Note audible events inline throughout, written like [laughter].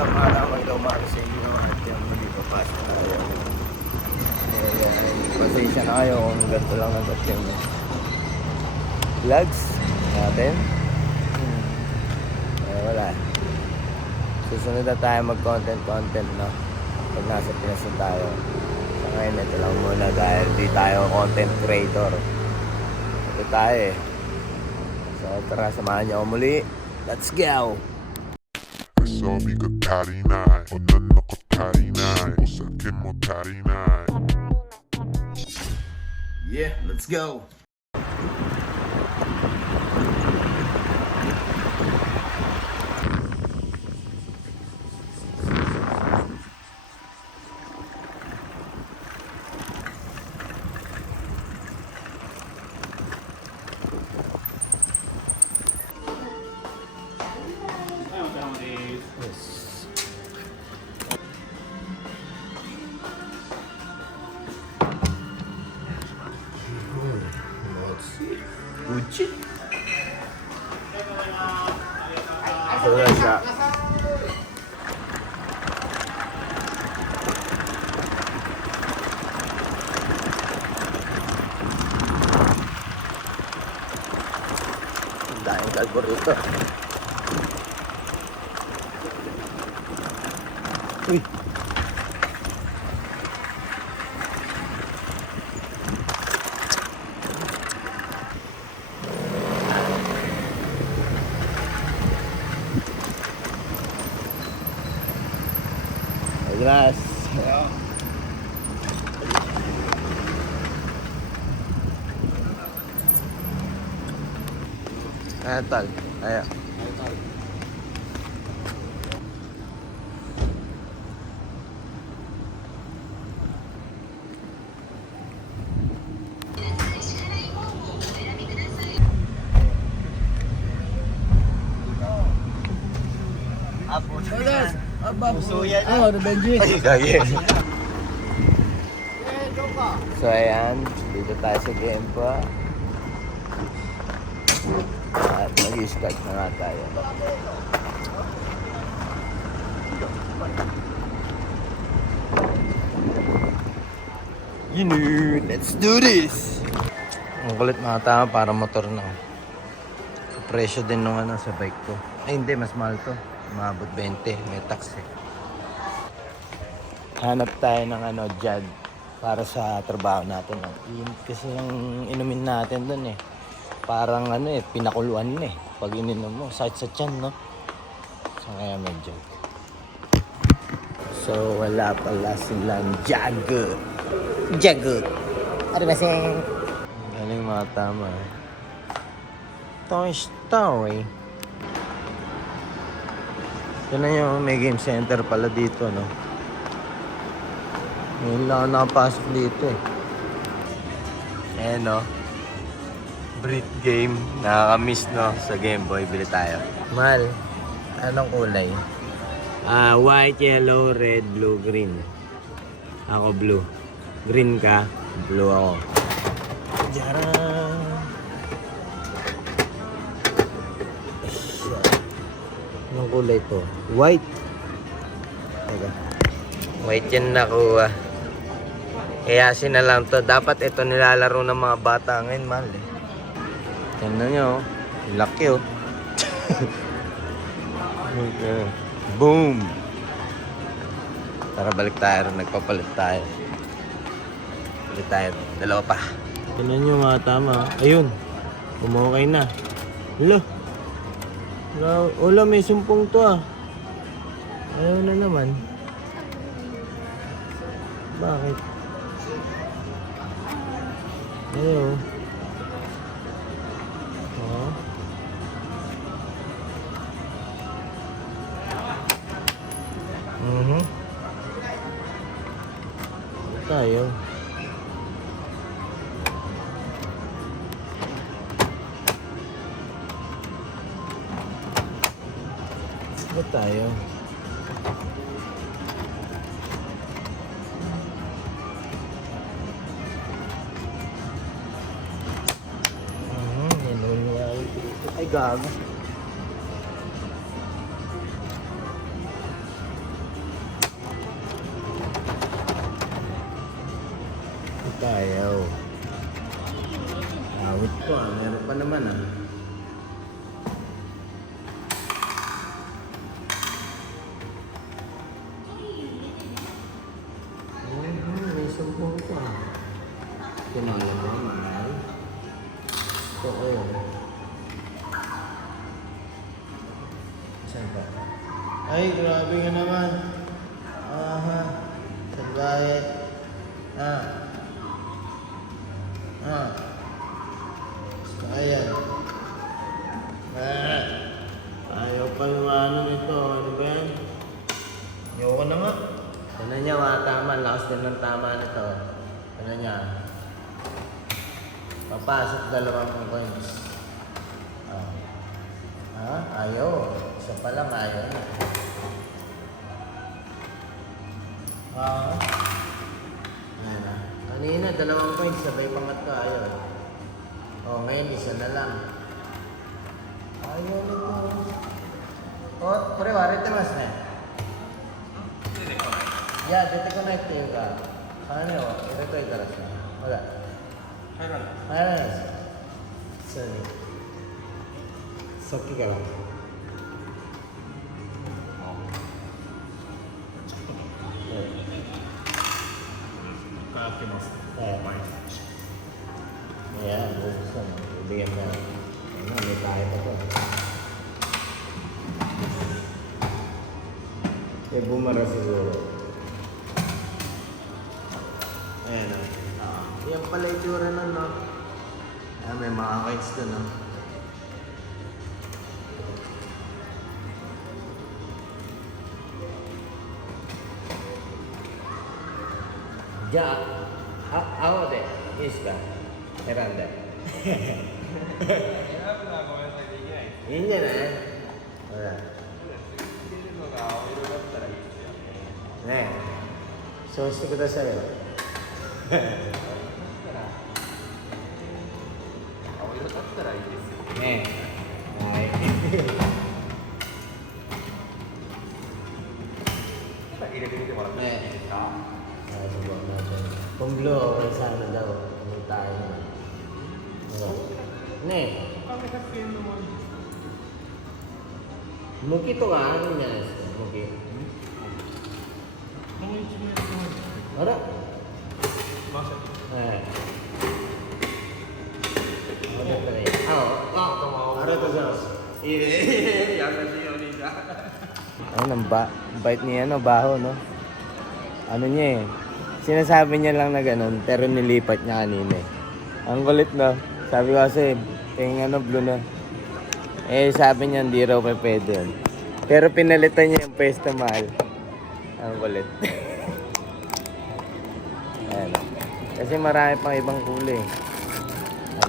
up mga kamangga umaga sa inyo at yung muli papasok na kayo. Ayan, pasensya na kayo kung ganito lang ang yung vlogs natin. Hmm. Eh, wala. Susunod na tayo mag-content-content, no? Pag nasa Pinas na tayo. Sa ngayon, ito lang muna dahil di tayo content creator. Ito tayo eh. So, tara, samahan niyo muli. Let's go! Sabi가 다리 나이 오늘 놓고 다리 나이 오싹해 뭐 다리 나이 Yeah, let's go. So na siya. Ang daming Grass. Ayan, tal. Ayan. Oh, ano Benji? Gagi. So ayan, dito tayo sa game pa. At mag-start na nga tayo. Yun let's do this! Ang kulit mga tama para motor na. Presyo din nung ano sa bike ko. Ay hindi, mas mahal to. Umabot 20, may tax eh hanap tayo ng ano, jug para sa trabaho natin. Yun kasi yung inumin natin dun eh. Parang ano eh, pinakuluan eh. Pag ininom mo, sakit sa tiyan, no? So kaya may. So wala pala silang jug. Jug. Ano ba sing? Galing mga tama eh. Toy Story. Yan na yung may game center pala dito, no? Ngayon lang ako nakapasok dito eh. Ayan no. Brit game. Nakakamiss no sa Game Boy. Bili tayo. Mal, anong kulay? Ah, white, yellow, red, blue, green. Ako blue. Green ka, blue ako. Jaran! Anong kulay to? White. Teka. White yan nakuha. Kaya na lang to. Dapat ito nilalaro ng mga bata ngayon, mahal eh. Tignan nyo, oh. laki oh. [laughs] Okay. Boom! Tara balik tayo nagpapalit tayo. Balik tayo, dalawa pa. Tignan nyo mga tama. Ayun, umukay na. Wala, wala, may sumpong to ah. Ayaw na naman. Bakit? Ayaw. Oh. Mhm. Tayo. Ba't tayo? gago. Tayo. Awit ko ah. Meron pa naman ah. Ito na naman. Ito oh, ko yun. Saan ba? Ay, grabe ka naman. Aha. Salbahe. Ah. Ah. Ayan. Ah. Ayaw pa yung ano nito. Ano ba yan? Ayoko na nga. Ano niya, mga tama. Lakas din ng tama nito. Ano niya? Papasok dalawang coins. Ah. Ha? Ayaw. Isa pa lang ayaw na. Ah. Ayan ah. Kanina, dalawang coins. Sabay pangat ka. Ayaw. Oh, ngayon isa na lang. Ayaw nito. Oh, これ割れてますね。いや、出てこないっていうか、金を入れといたらさ、まだ入らない。入らないですよ。普通に。さっきから。 akin mas okay. Ayan, bukas na. Bigyan na. Ano, may tayo pa to. Eh, bumara siguro. Ayan o. Uh, yan pala itura na, no? Ayan, may mga kites doon, no? Jack. あ青でいいですか？選んで。選ぶのはごめんなさいできないいいんじゃない？ほら着れるのが青色だったらいいです。よねねえ。そうしてくださいよ。青色だったらいいですよ。ねえ。はい。入れてみてもらっていいですか、ね subukan natin. Kung blue, okay sana daw. Kung tayo naman. Oh. Ne. Muki to nga, ano niya? Muki. Ara? Eh. Ano ka yun? Ah, ah. Ara to sa. [laughs] Ire. Ayun, ang ba bite niya, no? Baho, no? Ano niya eh. Sinasabi niya lang na ganun, pero nilipat niya kanina eh. Ang kulit, no? Sabi ko kasi, tingin ano, blue na. Eh, sabi niya, hindi raw pa pwede yun. Pero pinalitan niya yung pwesto mahal. Ang kulit. [laughs] Ayan. oh. Kasi marami pang ibang kulay.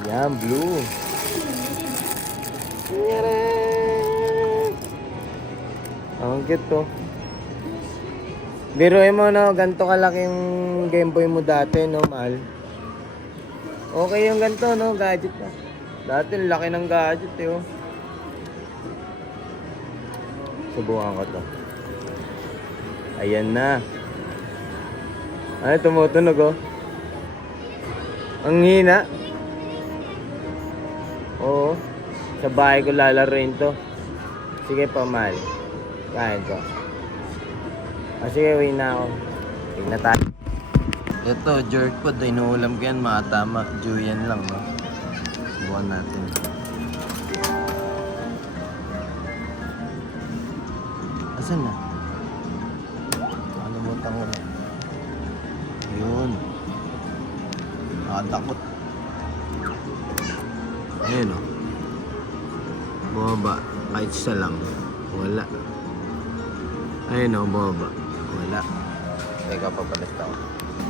Ayan, blue. Ang cute to. Biruin mo no, ganito kalaki yung Game Boy mo dati, no, mahal. Okay yung ganito, no, gadget na. Dati, laki ng gadget, eh, oh. Subukan ko to. Ayan na. Ay, tumutunog, oh. Ang hina. Oo. Sa bahay ko lalaroin to. Sige pa, mahal. Kain ko. Ah, sige, uwi na ako. Tignan tayo. Ito, jerk po. Inuulam ko yan, mga tama. Julian lang, no? Subukan natin. Asan na? Nakalimutan ko na. Yun. Nakadakot. Ayun, oh. Bumaba. Kahit isa lang. Wala. Ayun o, baba. Teka, papalit ako.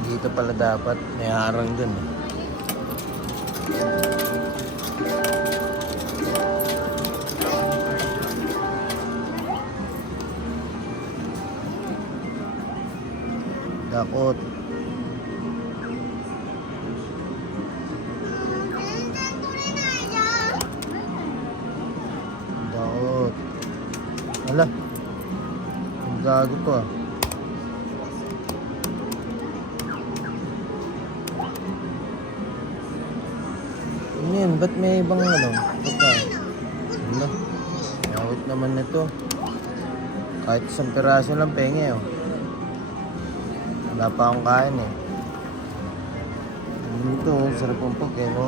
Dito pala dapat. May harang dun. eh. Dakot. Dakot. Wala. Ang gago to Ano yun? Ba't may ibang ano? Pagka. Ano? Awit naman nito. Kahit isang piraso lang penge oh. Wala pa akong kain eh. Ano ito? oh, Sarap ang pag eh, no?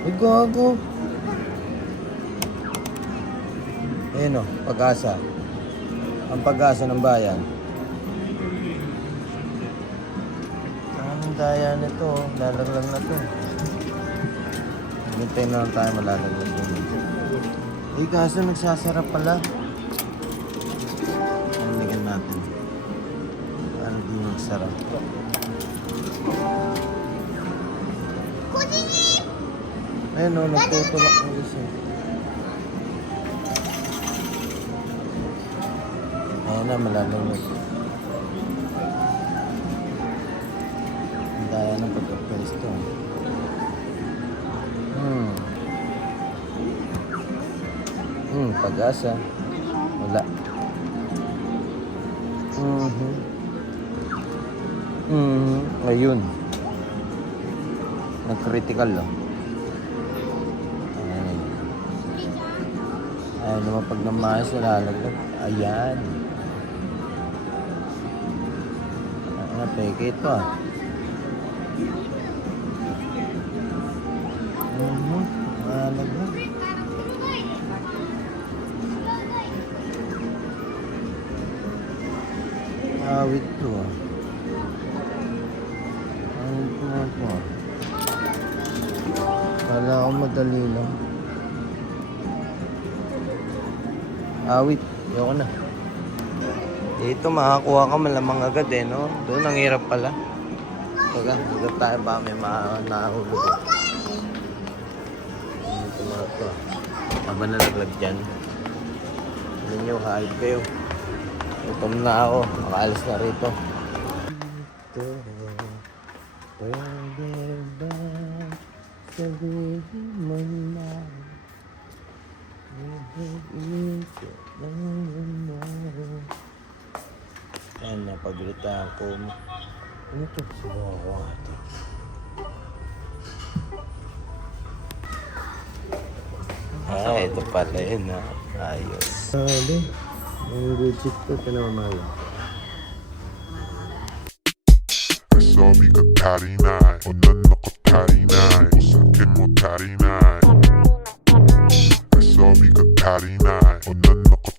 Ay, gago. Ayun o, pag-asa. Ang pag-asa ng bayan. Daya nito, oh. lalaglag na to. Hintay na lang tayo malalaglag din. Eh, kaso nagsasarap pala. Naligan natin. Ano di magsarap? Ayun o, nagtutulak ng isa. Ayan na, malalaglag. Daya ng pagkapwesto. Hmm. Hmm, pag-asa. Wala. Mhm. Mhm. Ayun. Nag-critical oh. Ayan. Ayan naman pag namayos nalalaglag. Ayan. Ano, peke ito ah. Mhm. Nalalaglag. Awit to ah. Awit mo ito ah. Kala ko madali lang. Awit. Ayoko na. Dito makakuha ka malamang agad eh, no? Doon ang hirap pala. Taga, agad tayo ba may ma nahulog. eh. Mga to. Habang nalaglag dyan. Ano nyo, hahid kayo. Gutom na ako. Makaalis na rito. Ito. Pwede ba sabihin mo na Nag-iisip lang naman Ayan, napagalitaan ko. Ano ito? Subukan ko ito. Ah, ito pala yun ah. Ayos. Sabi, ang legit to. Tinamamala. Sabi ka tari nai Onan ako tari nai Usakin mo tari nai Sabi ka tari nai Onan ako